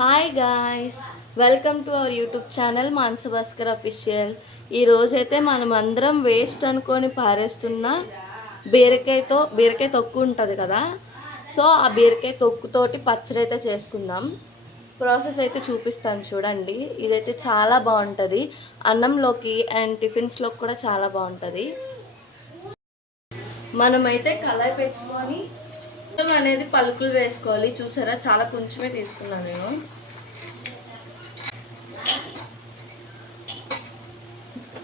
Hi guys, welcome to our YouTube channel Manasa Bhaskar official. ఈరోజైతే మనం అందరం వేస్ట్ అనుకొని పారేస్తున్న బీరకాయ తొక్కు ఉంటుంది కదా. సో ఆ బీరకాయ తొక్కుతోటి పచ్చడి అయితే చేసుకుందాం. ప్రాసెస్ అయితే చూపిస్తాను చూడండి. ఇదైతే చాలా బాగుంటుంది, అన్నంలోకి అండ్ టిఫిన్స్లోకి కూడా చాలా బాగుంటుంది. మనమైతే కళాయి పెట్టుకొని అనేది పలుకులు వేసుకోవాలి. చూసారా, చాలా కొంచెమే తీసుకున్నాను నేను.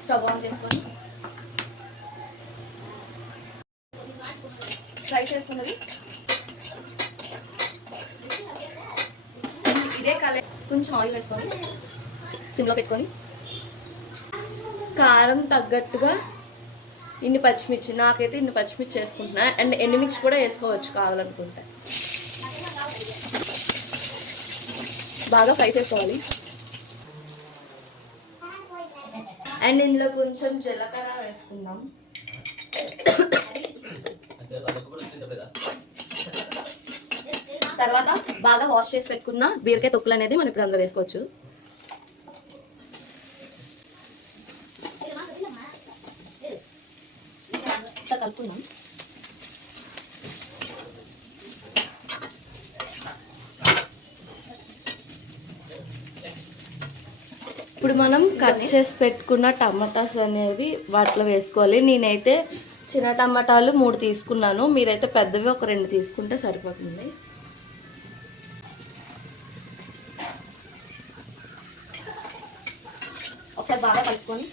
స్టవ్ ఆన్ చేసుకొని ఫ్రై చేసుకున్నది ఇదే కలర్. కొంచెం ఆయిల్ వేసుకొని సిమ్లో పెట్టుకొని కారం తగ్గట్టుగా ఇన్ని పచ్చిమిర్చి, నాకైతే ఇన్ని పచ్చిమిర్చి వేసుకుంటున్నా. అండ్ ఎండుమిర్చి కూడా వేసుకోవచ్చు కావాలనుకుంటే. బాగా ఫ్రై చేసుకోవాలి. అండ్ ఇందులో కొంచెం జీలకర్ర వేసుకుందాం. తర్వాత బాగా వాష్ చేసి పెట్టుకున్న బీరకాయ తొక్కులు అనేది మనం ఇప్పుడు అందులో వేసుకోవచ్చు. కలుపుకుందాం. ఇప్పుడు మనం కట్ చేసి పెట్టుకున్న టమాటాస్ అనేవి వాటిలో వేసుకోవాలి. నేనైతే చిన్న టమాటాలు 3 తీసుకున్నాను. మీరైతే పెద్దవి ఒక 2 తీసుకుంటే సరిపోతుంది. ఒకసారి బాగా కలుపుకొని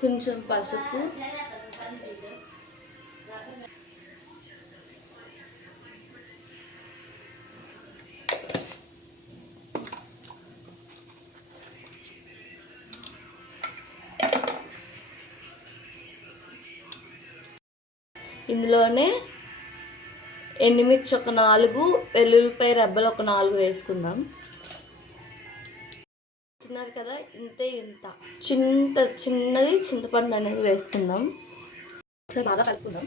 కొంచెం పసుపు, ఇందులోనే ఎండుమిర్చి ఒక 4, వెల్లుల్లిపాయ రెబ్బలు ఒక 4 వేసుకుందాం. చూస్తున్నారు కదా, ఇంత చిన్నది చింతపండు అనేది వేసుకుందాం. ఒకసారి బాగా కలుపుకుందాం.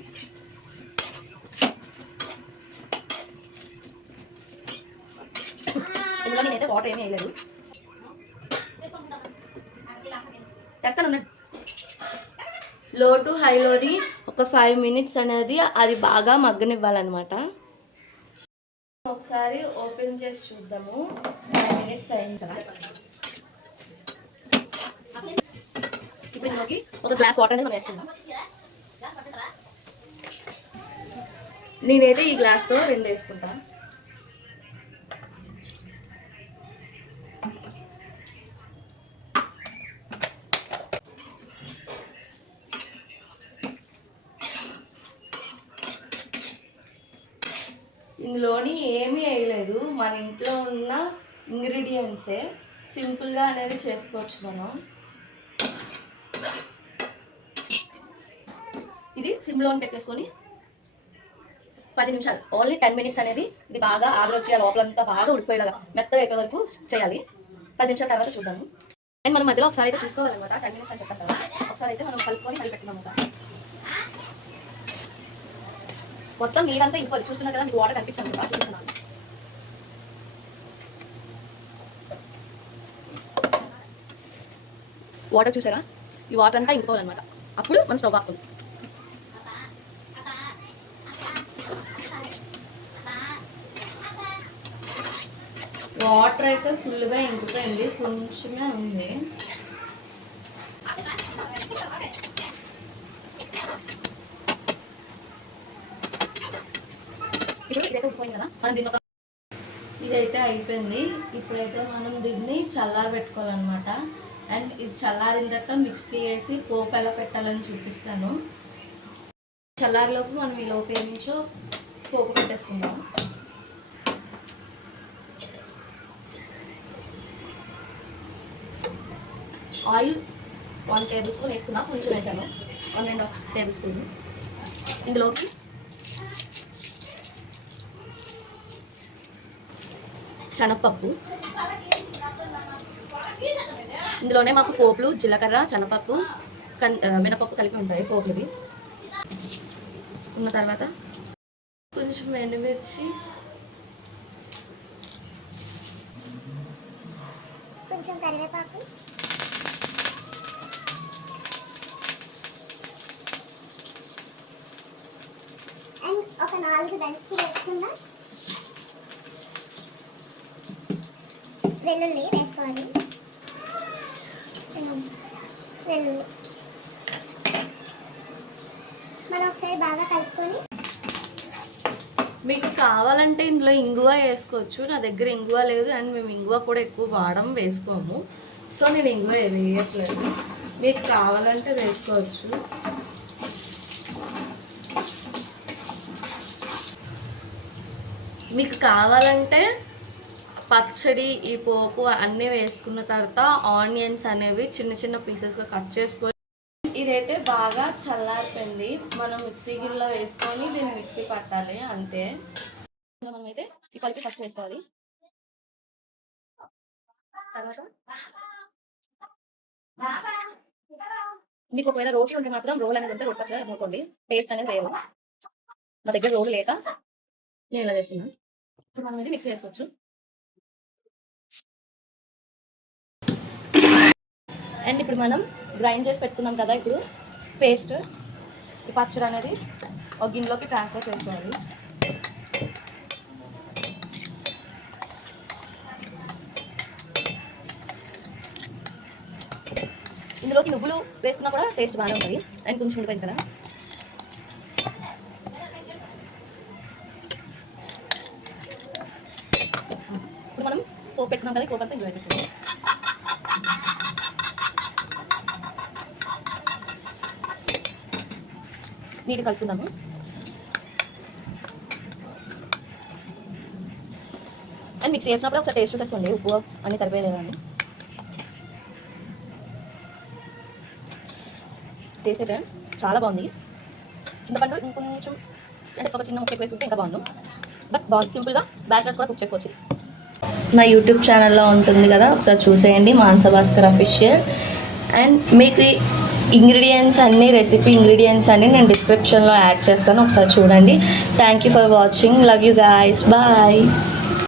ఇందులో నేనైతే వాటర్ ఏమీ వేయలేదు. లో టు హైలోని ఒక 5 మినిట్స్ అనేది అది బాగా మగ్గనివ్వాలన్నమాట. ఒకసారి ఓపెన్ చేసి చూద్దాము. 5 మినిట్స్ అయిన కదా. ఇప్పుడు ఇందులోకి ఒక గ్లాస్ వాటర్ అనేది మనం వేసుకుందాం. నేనైతే ఈ గ్లాస్తో 2 వేసుకుంటాను. ఇందులోని ఏమీ వేయలేదు, మన ఇంట్లో ఉన్న ఇంగ్రీడియంట్సే. సింపుల్గా అనేది చేసుకోవచ్చు మనం. ఇది సిమ్లో పెట్టేసుకొని 10 నిమిషాలు, ఓన్లీ 10 మినిట్స్ అనేది ఇది బాగా ఆవిరొచ్చేయాలి. లోపలంతా బాగా ఉడికిపోయేలాగా మెత్తగా అయిపోయే వరకు చేయాలి. 10 నిమిషాల తర్వాత చూద్దాము. అండ్ మనం మధ్యలో ఒకసారి అయితే చూసుకోవాలన్నమాట. 10 మినిట్స్ అని చెప్పాం కదా, ఒకసారి అయితే మనం కలుపుకొని కలిపెట్టుకున్నాం. మొత్తం నీరంతా ఇంకోవాలి. చూస్తున్నా కదా, మీకు వాటర్ కనిపించాను కదా, చూస్తున్నాను. వాటర్ చూసారా, ఈ వాటర్ అంతా ఇంకోవాలన్నమాట. అప్పుడు మనం స్టవ్ ఆపుతుంది. వాటర్ అయితే ఫుల్గా ఇంకిపోయింది, కొంచెమే ఉంది. ఇప్పుడు ఇదైతే ఉడిపోయింది కదా, మనం దీన్ని ఇదైతే అయిపోయింది. ఇప్పుడైతే మనం దీన్ని చల్లారబెట్టుకోవాలన్నమాట. అండ్ ఇది చల్లారిన తర్వాత మిక్సీ వేసి పోపు ఎలా పెట్టాలని చూపిస్తాను. చల్లారిలోపు మనం ఈ లోపు ఏమించో పోపు పెట్టేసుకుందాం. ఆయిల్ 1 టేబుల్ స్పూన్ వేసుకున్నా, కొంచెం వేసాను, 1.5 టేబుల్ స్పూన్. ఇందులోకి శనగపప్పు, ఇందులోనే మాకు పోపులు జీలకర్ర శనగపప్పు మినపప్పు కలిపి ఉంటాయి పోపులవి. ఉన్న తర్వాత కొంచెం ఎండుమిర్చి, కొంచెం కరివేపాకు, అండ్ ఒక 4 దంచి వేసుకున్న వెల్లుల్లి వేసుకోవాలి. వెల్లుల్లి మనం ఒకసారి బాగా కలుపుకొని, మీకు కావాలంటే ఇందులో ఇంగువ వేసుకోవచ్చు. నా దగ్గర ఇంగువ లేదు అండ్ మేము ఇంగువ కూడా ఎక్కువ వేసుకోము. సో నేను ఇంగువ వేయట్లేదు. మీకు కావాలంటే వేసుకోవచ్చు. మీకు కావాలంటే పచ్చడి ఈ పోపు అన్నీ వేసుకున్న తర్వాత ఆనియన్స్ అనేవి చిన్న చిన్న పీసెస్గా కట్ చేసుకొని, ఇదైతే బాగా చల్లారిపోయింది. మనం మిక్సీ గిన్నెలో వేసుకొని దీన్ని మిక్సీ పట్టాలి అంతే. మనం అయితే ఈ పల్లి ఫస్ట్ వేసుకోవాలి. తర్వాత మీకు ఒకవేళ రోటి ఉంటే మాత్రం రోల్ అనేది ఉంటే రోటి పచ్చడి అనుకోండి, టేస్ట్ అనేది వేరు. నా దగ్గర రోలు లేక నేను ఇలా చేస్తున్నాను. ఇప్పుడు మనం ఇది మిక్సీ చేసుకోవచ్చు. అండ్ ఇప్పుడు మనం గ్రైండ్ చేసి పెట్టుకున్నాం కదా ఇప్పుడు పేస్ట్, ఈ పచ్చడి అనేది ఒక గిన్నెలోకి ట్రాన్స్ఫర్ చేసుకోవాలి. ఇందులోకి నువ్వులు వేసుకున్నా కూడా టేస్ట్ బాగానే ఉంటుంది. అండ్ కొంచెం ఉండిపోయింది కదా. ఇప్పుడు మనం పోపు పెట్టుకున్నాం కదా, పోపు అంతా ఇందులో వేసేసుకోవాలి. నీటి కలుపుకుందాము. అండ్ మిక్స్ చేసినప్పుడు ఒకసారి టేస్ట్ చూసేసుకోండి, ఉప్పు అన్నీ సరిపోయలేదండి. టేస్ట్ అయితే చాలా బాగుంది. చింతపండు ఇంకొంచెం అంటే ఒక చిన్న ముక్క వేసుకుంటే ఇంకా బాగుంది. బట్ బాగుంది, సింపుల్గా బ్యాచిలర్స్ కూడా కుక్ చేసుకోవచ్చు. నా యూట్యూబ్ ఛానల్లో ఉంటుంది కదా, ఒకసారి చూసేయండి, మానస భాస్కర్ అఫీషియల్. అండ్ మీకు ఇంగ్రీడియంట్స్ అన్నీ, రెసిపీ ఇంగ్రీడియంట్స్ అన్నీ నేను డిస్క్రిప్షన్లో యాడ్ చేస్తాను, ఒకసారి చూడండి. Thank you for watching. Love you guys. Bye.